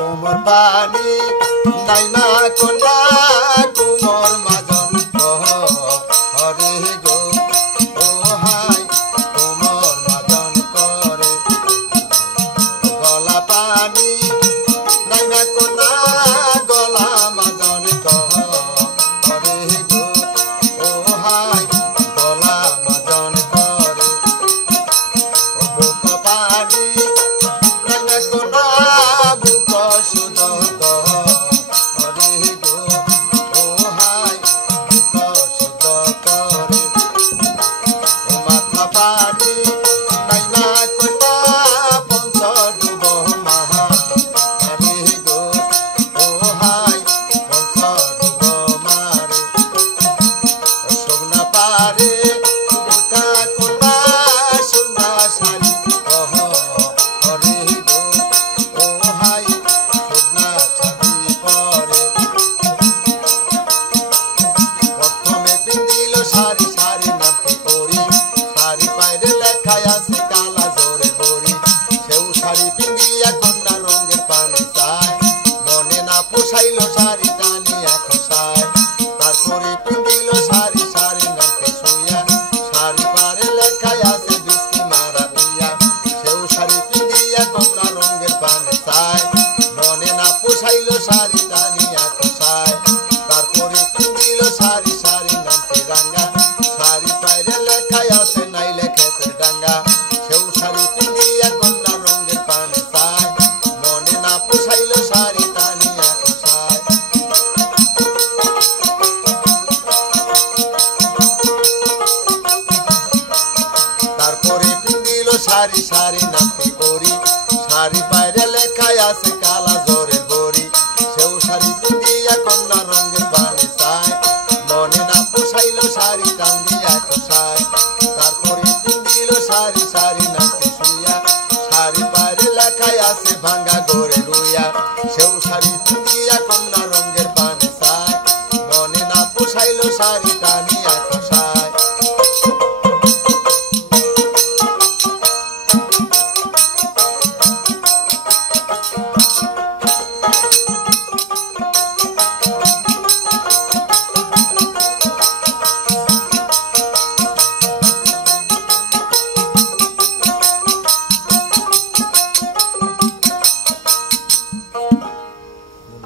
কোমর পানি নাই না কোনা কোমর মাজন হরে গো ও হাই কোমর মাজন করে গলা পানি নাই না কোনা গলা মাজন হরে গো ও হাই গলা মাজন করে বুক পানি নাই না কোনা বুক সুদ হরে গো ও হাই বুক সুদ করে মাথা পানি নাই না কোনা পঞ্চ ডুব মাহা হরে গো ও হাই পঞ্চ ডুব মারে সোনা পারে উঠা কোনা সোনা শাড়ি হরে গো ও হাই সোনা শাড়ি পরে প্রথমে পিন্দিল শাড়ি শাড়ি নামটি করি শাড়ি পায়রে লেখায় আছে কালা জোরে বড়ি সেও শাড়ি পিন্দিয়া কন্যা রঙের পানে চায় মনে না পোষাইল শাড়ি টানিয়া খসায় তারপরে পিন্দিল শাড়ি শাড়ি নামটি শুইয়া শাড়ি পারে লেখায় আছে বিস্কি মারা উইয়া সেও শাড়ি পিন্দিয়া কন্যা রঙের পানে চায় মনে না পোষাইল শাড়ি টানিয়া খসায় তারপরে পিন্দিল শাড়ি শাড়ি নামটি রাঙ্গা শাড়ি পায়রে লেখায় আছে নাইলে খেতের ডাঙ্গা সেও শাড়ি পিন্দিয়া কন্যা রঙের পানে চায় মনে না পোষাইল শাড়ি টানিয়া খসায় তারপরে পিন্দিল শাড়ি শাড়ি নামটি করি শাড়ি পায়রে লেখায় আছে কালা জোরের বড়ি সেও শাড়ি পিন্দিয়া কন্যা রঙের পানে চায় মনে না পোষাইল শাড়ি টান দিয়া খসায় তারপরে পিন্দিল শাড়ি শাড়ি নামটি শুইয়া শাড়ি পায়রে লেখায় আছে ভাঙ্গা